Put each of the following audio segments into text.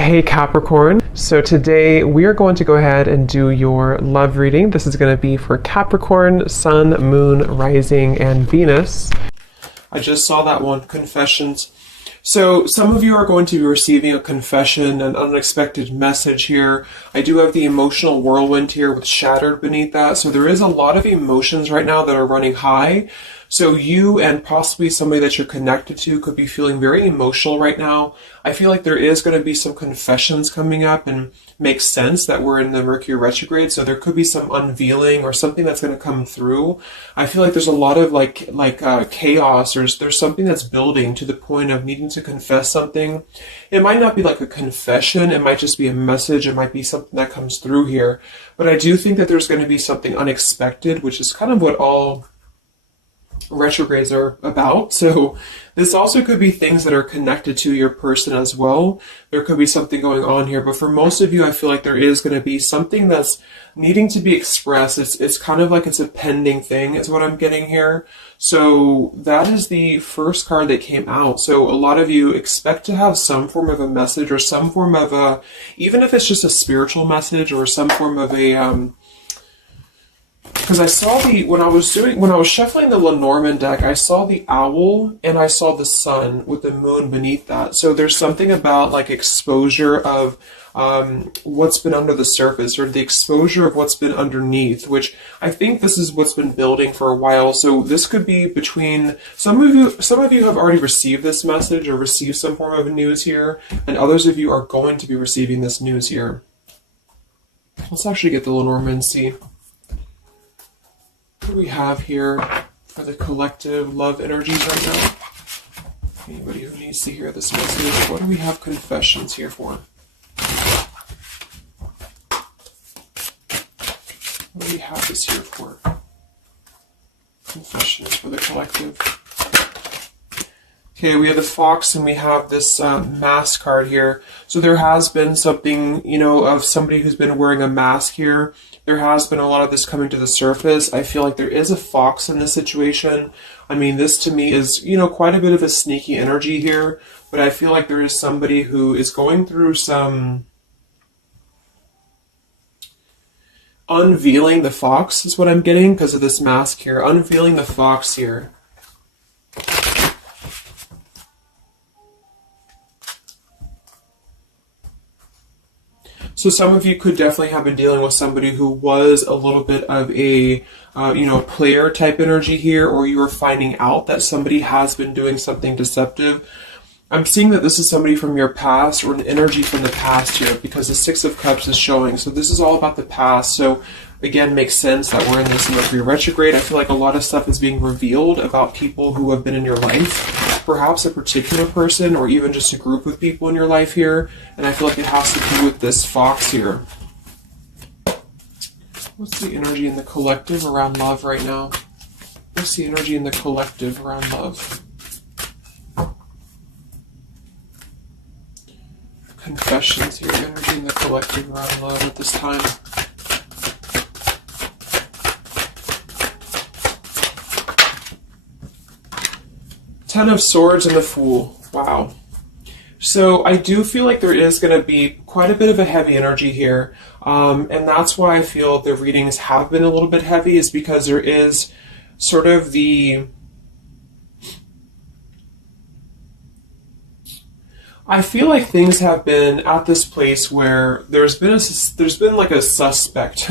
Hey Capricorn, so today we are going to go ahead and do your love reading. This is going to be for Capricorn, Sun, Moon, Rising, and Venus. I just saw that one, confessions. So some of you are going to be receiving a confession, an unexpected message here. I do have the emotional whirlwind here with shattered beneath that. So there is a lot of emotions right now that are running high. So you and possibly somebody that you're connected to could be feeling very emotional right now. I feel like there is going to be some confessions coming up, and makes sense that we're in the Mercury retrograde. So there could be some unveiling or something that's going to come through. I feel like there's a lot of chaos, or there's something that's building to the point of needing to confess something. It might not be like a confession. It might just be a message. It might be something that comes through here. But I do think that there's going to be something unexpected, which is kind of what all retrogrades are about. So this also could be things that are connected to your person as well. There could be something going on here, but for most of you, I feel like there is going to be something that's needing to be expressed. It's kind of like it's a pending thing is what I'm getting here. So that is the first card that came out. So a lot of you expect to have some form of a message, or some form of a, even if it's just a spiritual message, or some form of a because I saw when I was shuffling the Lenormand deck, I saw the owl and I saw the sun with the moon beneath that. So there's something about like exposure of what's been under the surface, or the exposure of what's been underneath, which I think this is what's been building for a while. So this could be between some of you have already received this message or received some form of news here, and others of you are going to be receiving this news here. Let's actually get the Lenormand and see. What do we have here for the collective love energies right now? Anybody who needs to hear this message, what do we have confessions here for? What do we have this here for? Confessions for the collective. Okay, we have the fox and we have this mask card here. So there has been something, of somebody who's been wearing a mask here. There has been a lot of this coming to the surface. I feel like there is a fox in this situation. I mean, this to me is, quite a bit of a sneaky energy here. But I feel like there is somebody who is going through some unveiling the fox is what I'm getting because of this mask here. Unveiling the fox here. So some of you could definitely have been dealing with somebody who was a little bit of a, player type energy here, or you are finding out that somebody has been doing something deceptive. I'm seeing that this is somebody from your past, or an energy from the past here, because the Six of Cups is showing. So this is all about the past. So again, makes sense that we're in this Mercury retrograde. I feel like a lot of stuff is being revealed about people who have been in your life. Perhaps a particular person, or even just a group of people in your life here. And I feel like it has to do with this fox here. What's the energy in the collective around love right now? What's the energy in the collective around love? Confessions here, energy in the collective around love at this time. Ten of Swords and the Fool. Wow. So I do feel like there is going to be quite a bit of a heavy energy here. And that's why I feel the readings have been a little bit heavy, is because there is sort of the... I feel like things have been at this place where there's been like a suspect,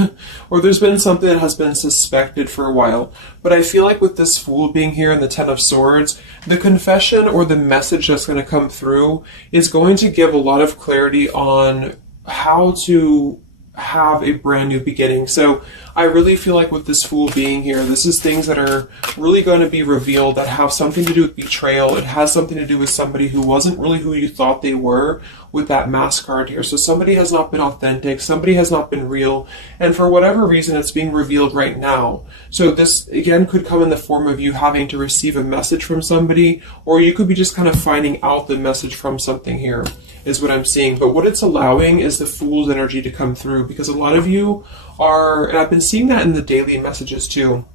or there's been something that has been suspected for a while. But I feel like with this Fool being here and the Ten of Swords, the confession or the message that's going to come through is going to give a lot of clarity on how to have a brand new beginning. So I really feel like with this Fool being here, this is things that are really going to be revealed that have something to do with betrayal. It has something to do with somebody who wasn't really who you thought they were with that mask card here. So somebody has not been authentic, somebody has not been real, and for whatever reason it's being revealed right now. So this again could come in the form of you having to receive a message from somebody, or you could be just kind of finding out the message from something here, is what I'm seeing. But what it's allowing is the Fool's energy to come through, because a lot of you are, and I've been seeing that in the daily messages too,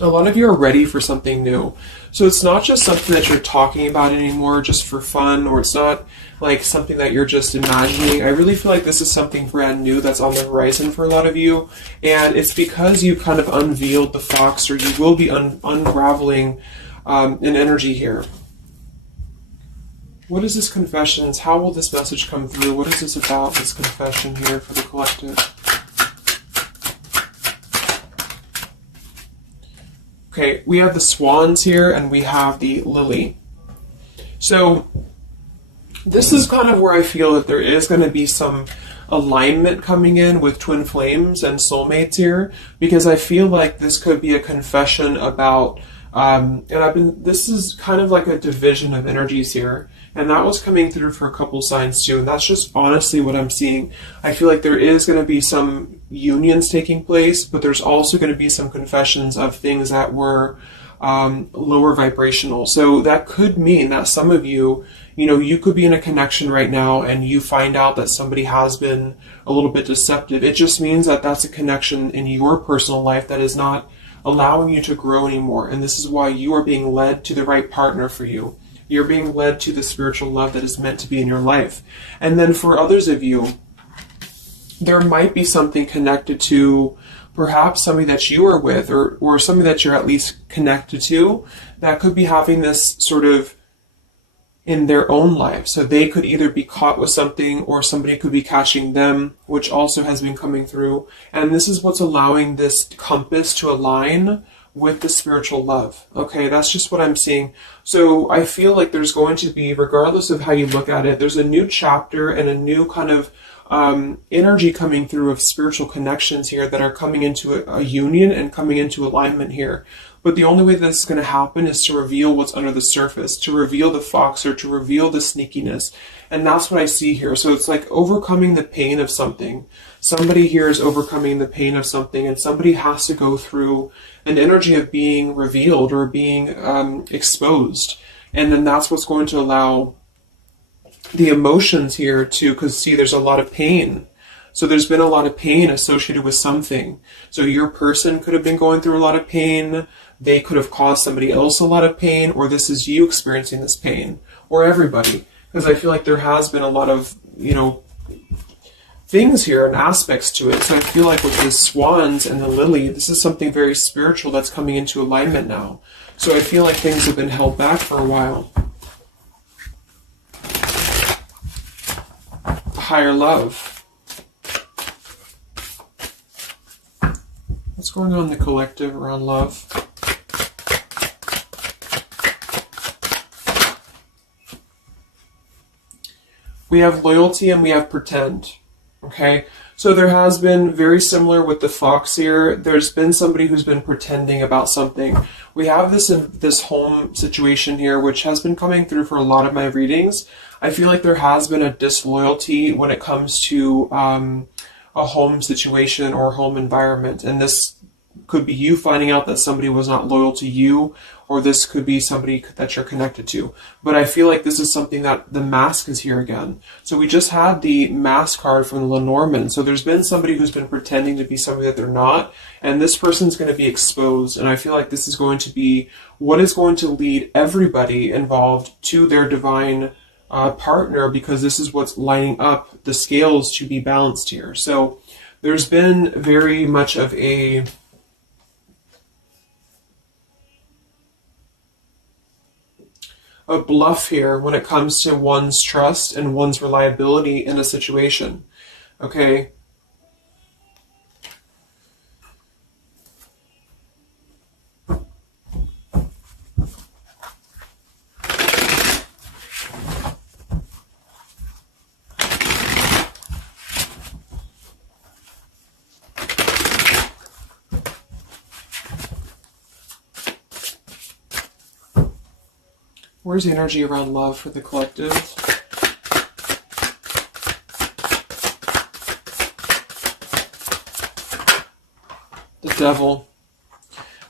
A lot of you are ready for something new. So it's not just something that you're talking about anymore just for fun, or it's not like something that you're just imagining. I really feel like this is something brand new that's on the horizon for a lot of you. And it's because you kind of unveiled the fox, or you will be unraveling an energy here. What is this confessions? How will this message come through? What is this about, this confession here for the collective? Okay, we have the swans here and we have the lily. So this is kind of where I feel that there is going to be some alignment coming in with twin flames and soulmates here, because I feel like this could be a confession about this is kind of like a division of energies here, and that was coming through for a couple signs too, and that's just honestly what I'm seeing. I feel like there is going to be some unions taking place, but there's also going to be some confessions of things that were lower vibrational. So that could mean that some of you, you could be in a connection right now and you find out that somebody has been a little bit deceptive. It just means that that's a connection in your personal life that is not allowing you to grow anymore. And this is why you are being led to the right partner for you. You're being led to the spiritual love that is meant to be in your life. And then for others of you, there might be something connected to perhaps somebody that you are with, or somebody that you're at least connected to, that could be having this sort of in their own life. So they could either be caught with something, or somebody could be catching them, which also has been coming through. And this is what's allowing this compass to align with the spiritual love. Okay, that's just what I'm seeing. So I feel like there's going to be, regardless of how you look at it, there's a new chapter and a new kind of energy coming through of spiritual connections here that are coming into a union and coming into alignment here. But the only way that's going to happen is to reveal what's under the surface, to reveal the fox, or to reveal the sneakiness. And that's what I see here. So it's like overcoming the pain of something. Somebody here is overcoming the pain of something, and somebody has to go through an energy of being revealed or being exposed. And then that's what's going to allow the emotions here to, because see, there's a lot of pain. So there's been a lot of pain associated with something. So your person could have been going through a lot of pain. They could have caused somebody else a lot of pain, or this is you experiencing this pain, or everybody. Because I feel like there has been a lot of, things here and aspects to it. So I feel like with the swans and the lily, this is something very spiritual that's coming into alignment now. So I feel like things have been held back for a while. Higher love. What's going on in the collective around love? We have loyalty and we have pretend. Okay, so there has been, very similar with the fox here, there's been somebody who's been pretending about something. We have this home situation here, which has been coming through for a lot of my readings. I feel like there has been a disloyalty when it comes to a home situation or home environment. And this could be you finding out that somebody was not loyal to you, or this could be somebody that you're connected to. But I feel like this is something that the mask is here again. So we just had the mask card from the Lenormand. So there's been somebody who's been pretending to be somebody that they're not, and this person's going to be exposed. And I feel like this is going to be what is going to lead everybody involved to their divine partner, because this is what's lining up the scales to be balanced here. So there's been very much of a bluff here when it comes to one's trust and one's reliability in a situation. Okay. Where's the energy around love for the collective? The devil.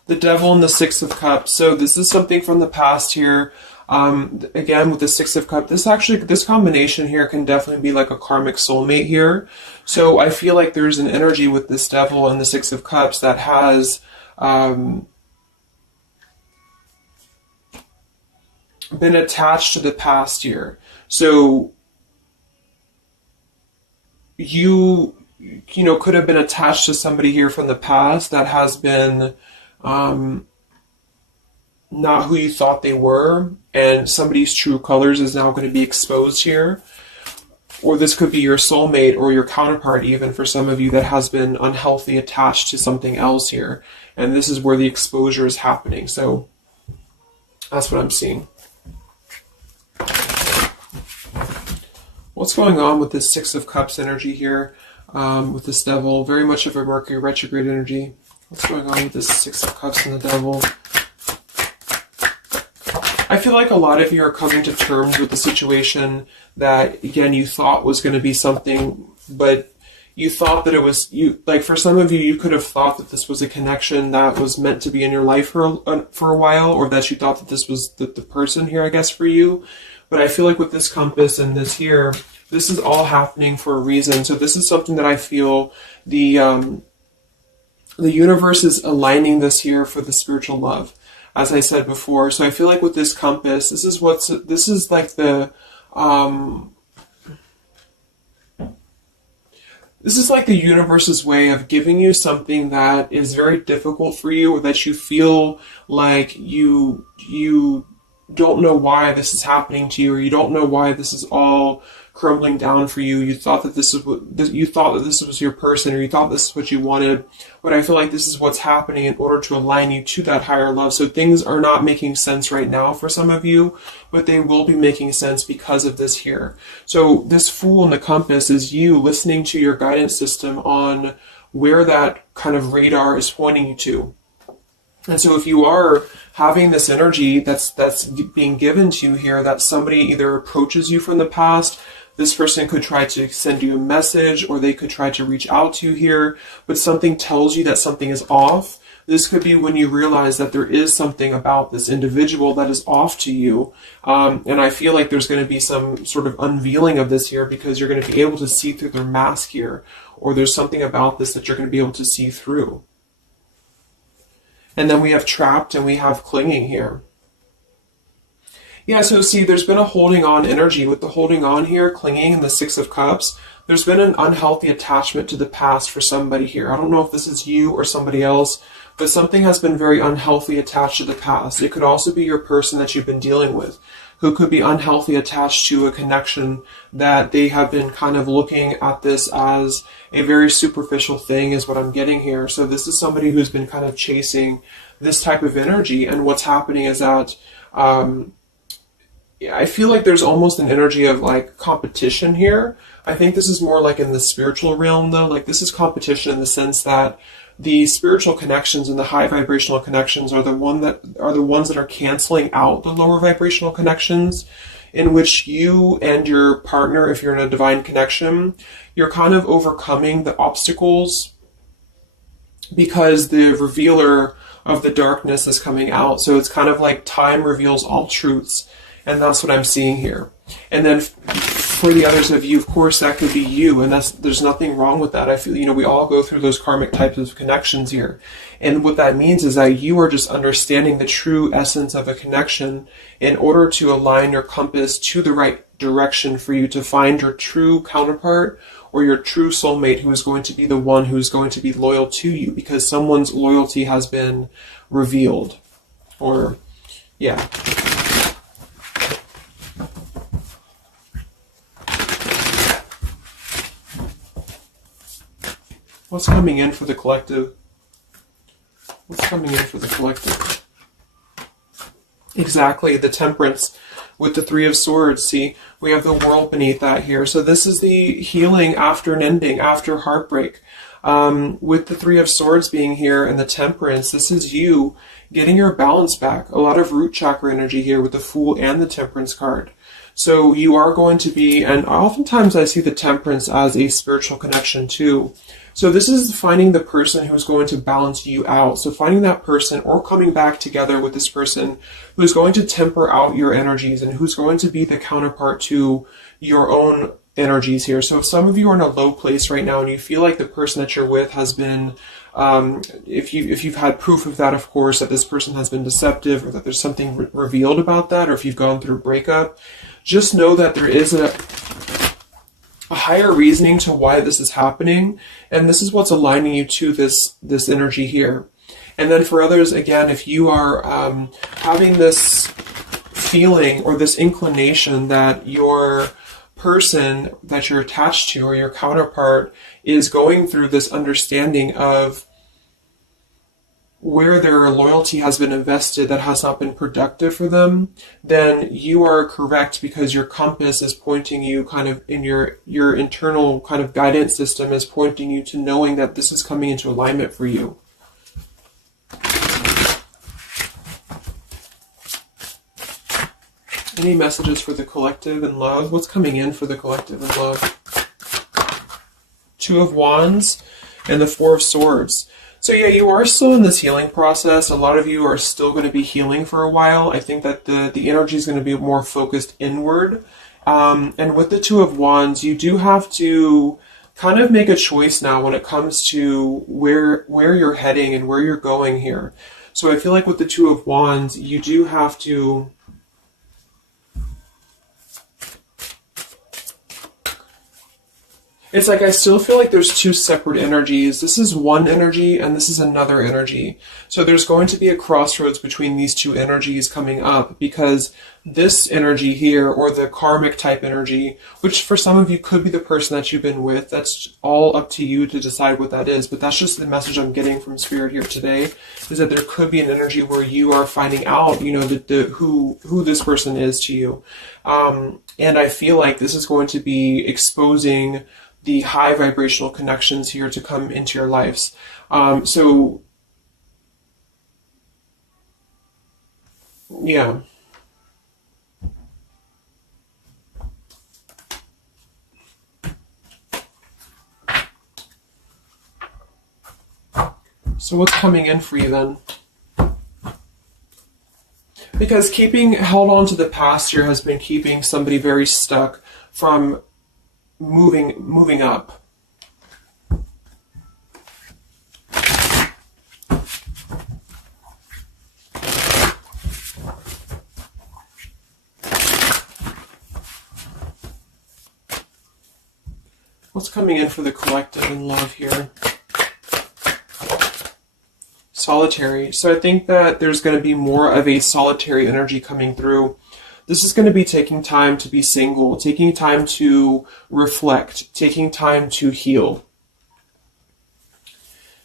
The devil and the Six of Cups. So this is something from the past here. Again, with the Six of Cups, this combination here can definitely be like a karmic soulmate here. So I feel like there's an energy with this devil and the Six of Cups that has been attached to the past here. So you could have been attached to somebody here from the past that has been not who you thought they were, and somebody's true colors is now going to be exposed here. Or this could be your soulmate or your counterpart, even for some of you, that has been unhealthy attached to something else here. And this is where the exposure is happening. So that's what I'm seeing. What's going on with this Six of Cups energy here with this Devil? Very much of a Mercury retrograde energy. What's going on with this Six of Cups and the Devil? I feel like a lot of you are coming to terms with the situation that, again, you thought was going to be something, but you thought that it was, like for some of you, you could have thought that this was a connection that was meant to be in your life for a while, or that you thought that this was the person here, I guess, for you. But I feel like with this compass and this here, this is all happening for a reason. So this is something that I feel the universe is aligning this here for the spiritual love, as I said before. So I feel like with this compass, this is like the universe's way of giving you something that is very difficult for you, or that you feel like you don't know why this is happening to you, or you don't know why this is all crumbling down for you. You thought that this was your person, or you thought this is what you wanted. But I feel like this is what's happening in order to align you to that higher love. So things are not making sense right now for some of you, but they will be making sense because of this here. So this Fool in the compass is you listening to your guidance system on where that kind of radar is pointing you to. And so if you are having this energy that's being given to you here, that somebody either approaches you from the past, this person could try to send you a message, or they could try to reach out to you here, but something tells you that something is off. This could be when you realize that there is something about this individual that is off to you. And I feel like there's going to be some sort of unveiling of this here, because you're going to be able to see through their mask here, or there's something about this that you're going to be able to see through. And then we have trapped and we have clinging here. Yeah, so see, there's been a holding on energy with the holding on here, clinging, and the Six of Cups. There's been an unhealthy attachment to the past for somebody here. I don't know if this is you or somebody else, but something has been very unhealthy attached to the past. It could also be your person that you've been dealing with, who could be unhealthy attached to a connection that they have been kind of looking at this as a very superficial thing, is what I'm getting here. So this is somebody who's been kind of chasing this type of energy, and what's happening is that I feel like there's almost an energy of like competition here. I think this is more like in the spiritual realm though. Like this is competition in the sense that the spiritual connections and the high vibrational connections are the ones that are canceling out the lower vibrational connections, in which you and your partner, if you're in a divine connection, you're kind of overcoming the obstacles because the revealer of the darkness is coming out. So it's kind of like time reveals all truths. And that's what I'm seeing here. And then for the others of you, of course, that could be you. And there's nothing wrong with that. I feel, we all go through those karmic types of connections here. And what that means is that you are just understanding the true essence of a connection in order to align your compass to the right direction for you to find your true counterpart or your true soulmate, who is going to be the one who's going to be loyal to you, because someone's loyalty has been revealed. Or, yeah. What's coming in for the collective? What's coming in for the collective? Exactly, the Temperance with the Three of Swords. See, we have the World beneath that here. So this is the healing after an ending, after heartbreak. With the Three of Swords being here and the Temperance, this is you getting your balance back. A lot of root chakra energy here with the Fool and the Temperance card. So you are going to be, and oftentimes I see the Temperance as a spiritual connection too. So this is finding the person who's going to balance you out. So finding that person, or coming back together with this person who's going to temper out your energies and who's going to be the counterpart to your own energies here. So if some of you are in a low place right now and you feel like the person that you're with has been, if you've had proof of that, of course, that this person has been deceptive, or that there's something revealed about that, or if you've gone through a breakup, just know that there is a higher reasoning to why this is happening, and this is what's aligning you to this energy here. And then for others, again, if you are having this feeling or this inclination that your person that you're attached to or your counterpart is going through this understanding of where their loyalty has been invested that has not been productive for them, then you are correct, because your compass is pointing you kind of in your internal kind of guidance system is pointing you to knowing that this is coming into alignment for you. Any messages for the collective and love? What's coming in for the collective and love? Two of Wands and the Four of Swords. So yeah, you are still in this healing process. A lot of you are still going to be healing for a while. I think that the energy is going to be more focused inward. And with the Two of Wands, you do have to kind of make a choice now when it comes to where you're heading and where you're going here. So I feel like with the Two of Wands, you do have to it's like I still feel like there's two separate energies. This is one energy and this is another energy. So there's going to be a crossroads between these two energies coming up, because this energy here, or the karmic type energy, which for some of you could be the person that you've been with, that's all up to you to decide what that is. But that's just the message I'm getting from Spirit here today, is that there could be an energy where you are finding out, you know, who this person is to you. And I feel like this is going to be exposing the high vibrational connections here to come into your lives. So yeah. So what's coming in for you then? Because held on to the past here has been keeping somebody very stuck from moving up. What's coming in for the collective and love here? Solitary. So I think that there's going to be more of a solitary energy coming through. This is going to be taking time to be single, taking time to reflect, taking time to heal.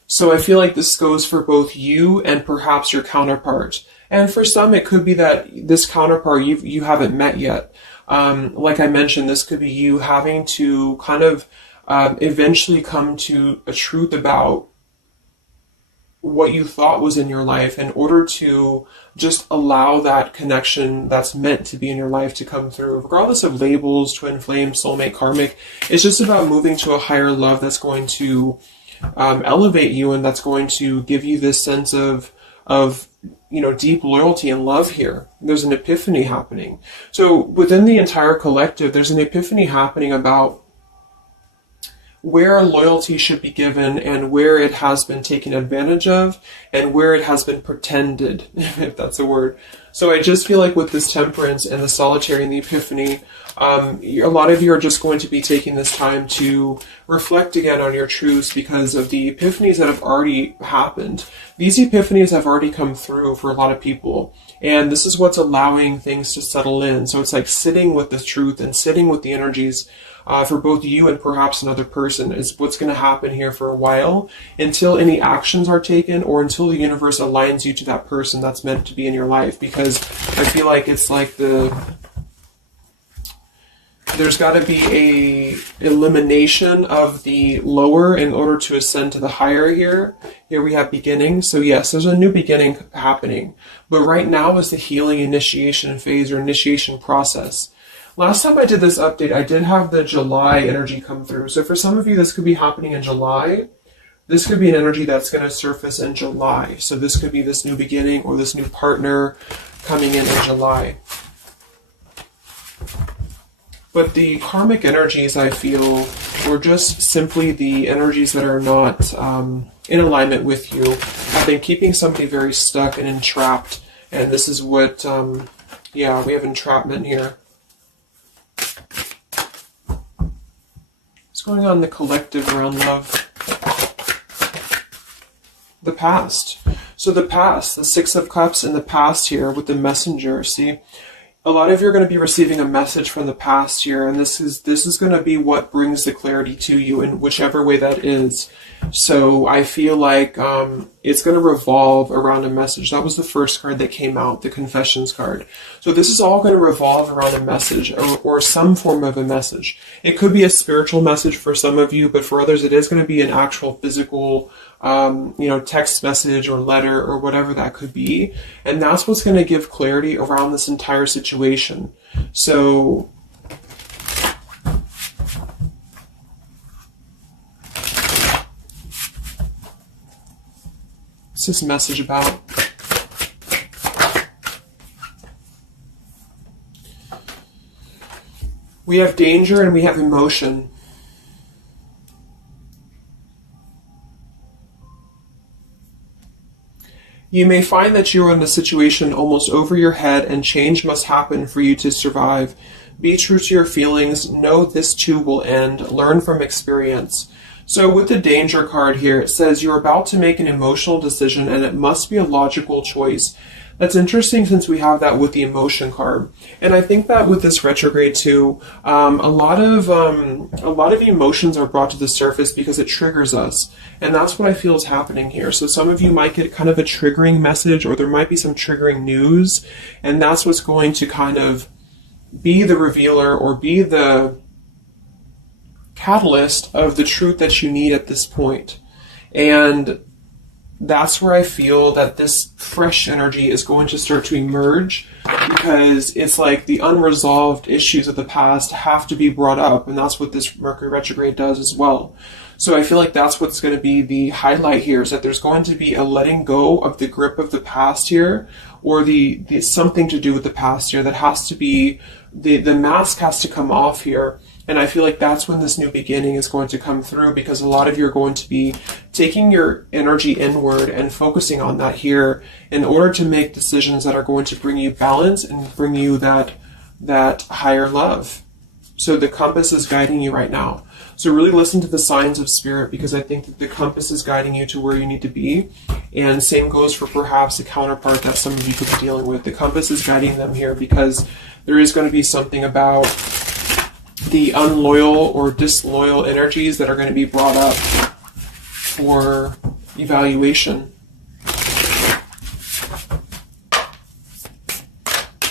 So I feel like this goes for both you and perhaps your counterpart. And for some, it could be that this counterpart you haven't met yet. Like I mentioned, this could be you having to kind of eventually come to a truth about what you thought was in your life in order to just allow that connection that's meant to be in your life to come through. Regardless of labels, twin flame, soulmate, karmic, it's just about moving to a higher love that's going to elevate you, and that's going to give you this sense of you know, deep loyalty and love here. There's an epiphany happening. So within the entire collective, there's an epiphany happening about where loyalty should be given and where it has been taken advantage of and where it has been pretended, if that's a word. So I just feel like with this temperance and the solitary and the epiphany, a lot of you are just going to be taking this time to reflect again on your truths because of the epiphanies that have already happened. These epiphanies have already come through for a lot of people, and this is what's allowing things to settle in. So it's like sitting with the truth and sitting with the energies for both you and perhaps another person is what's going to happen here for a while, until any actions are taken or until the universe aligns you to that person that's meant to be in your life. Because I feel like it's like there's got to be a elimination of the lower in order to ascend to the higher here. Here we have beginning. So yes, there's a new beginning happening. But right now is the healing initiation phase or initiation process. Last time I did this update, I did have the July energy come through. So for some of you, this could be happening in July. This could be an energy that's going to surface in July. So this could be this new beginning or this new partner coming in July. But the karmic energies, I feel, were just simply the energies that are not in alignment with you. Have been keeping somebody very stuck and entrapped. And this is what, yeah, we have entrapment here. What's going on in the collective around love? The past. So the past, the Six of Cups in the past here with the Messenger, see? A lot of you are going to be receiving a message from the past here, and this is going to be what brings the clarity to you in whichever way that is. So I feel like it's going to revolve around a message. That was the first card that came out, the Confessions card. So this is all going to revolve around a message or some form of a message. It could be a spiritual message for some of you, but for others it is going to be an actual physical text message or letter or whatever that could be. And that's what's going to give clarity around this entire situation. So what's this message about? We have danger and we have emotion. You may find that you are in a situation almost over your head and change must happen for you to survive. Be true to your feelings. Know this too will end. Learn from experience. So with the danger card here, it says you're about to make an emotional decision and it must be a logical choice. That's interesting since we have that with the emotion card. And I think that with this retrograde too, a lot of emotions are brought to the surface because it triggers us. And that's what I feel is happening here. So some of you might get kind of a triggering message, or there might be some triggering news. And that's what's going to kind of be the revealer or be the catalyst of the truth that you need at this point. And that's where I feel that this fresh energy is going to start to emerge, because it's like the unresolved issues of the past have to be brought up, and that's what this Mercury retrograde does as well. So I feel like that's what's going to be the highlight here, is that there's going to be a letting go of the grip of the past here, or the something to do with the past here that has to be, the mask has to come off here. And I feel like that's when this new beginning is going to come through, because a lot of you are going to be taking your energy inward and focusing on that here in order to make decisions that are going to bring you balance and bring you that higher love. So the compass is guiding you right now. So really listen to the signs of spirit, because I think that the compass is guiding you to where you need to be. And same goes for perhaps a counterpart that some of you could be dealing with. The compass is guiding them here because there is going to be something about the unloyal or disloyal energies that are going to be brought up for evaluation.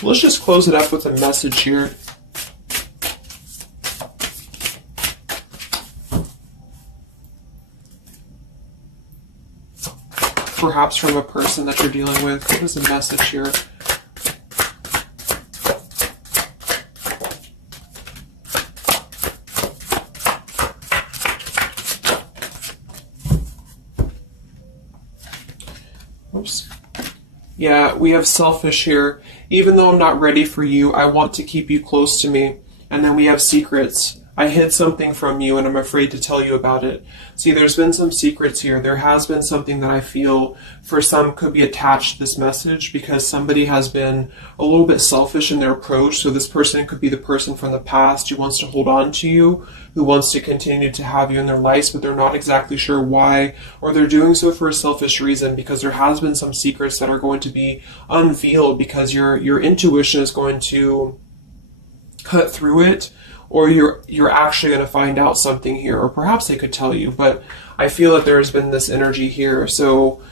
Let's just close it up with a message here. Perhaps from a person that you're dealing with. What is the message here? Oops. Yeah, we have selfish here. Even though I'm not ready for you, I want to keep you close to me. And then we have secrets. I hid something from you and I'm afraid to tell you about it. See, there's been some secrets here. There has been something that I feel for some could be attached to this message, because somebody has been a little bit selfish in their approach. So this person could be the person from the past who wants to hold on to you, who wants to continue to have you in their lives, but they're not exactly sure why, or they're doing so for a selfish reason, because there has been some secrets that are going to be unveiled, because your intuition is going to cut through it, or you're actually going to find out something here, or perhaps they could tell you, but I feel that there's been this energy here. So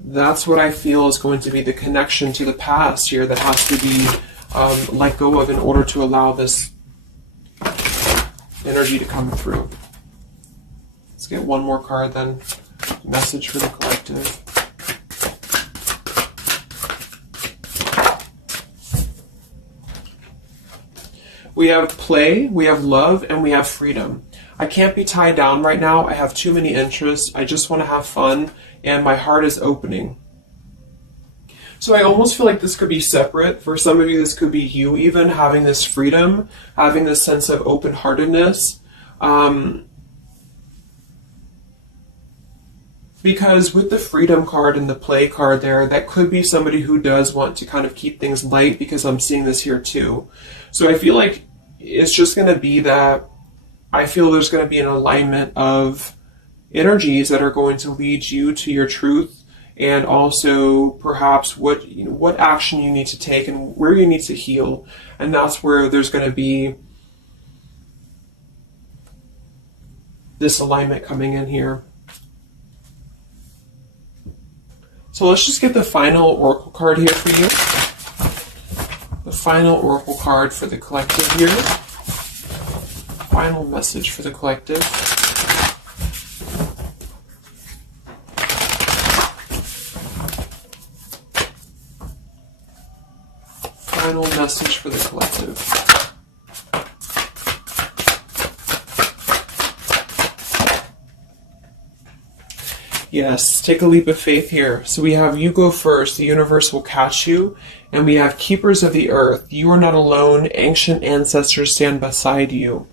that's what I feel is going to be the connection to the past here that has to be let go of in order to allow this energy to come through. Let's get one more card then. Message for the collective. We have play, we have love, and we have freedom. I can't be tied down right now. I have too many interests. I just want to have fun, and my heart is opening. So I almost feel like this could be separate. For some of you, this could be you even having this freedom, having this sense of open-heartedness. Because with the freedom card and the play card there, that could be somebody who does want to kind of keep things light, because I'm seeing this here too. So I feel like it's just going to be that I feel there's going to be an alignment of energies that are going to lead you to your truth, and also perhaps what action you need to take and where you need to heal. And that's where there's going to be this alignment coming in here. So let's just get the final oracle card here for you. The final oracle card for the collective here. Final message for the collective. Final message for the collective. Yes, take a leap of faith here. So we have you go first, the universe will catch you. And we have keepers of the earth. You are not alone. Ancient ancestors stand beside you.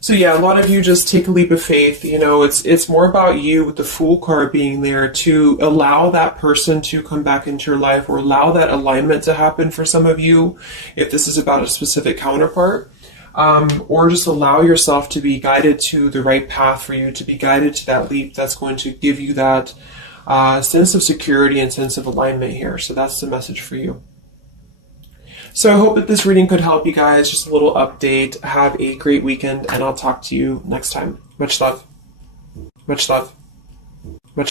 So yeah, a lot of you just take a leap of faith. You know, it's more about you with the Fool card being there to allow that person to come back into your life, or allow that alignment to happen for some of you, if this is about a specific counterpart. Or just allow yourself to be guided to the right path for you, to be guided to that leap that's going to give you that sense of security and sense of alignment here. So that's the message for you. So I hope that this reading could help you guys. Just a little update. Have a great weekend, and I'll talk to you next time. Much love. Much love.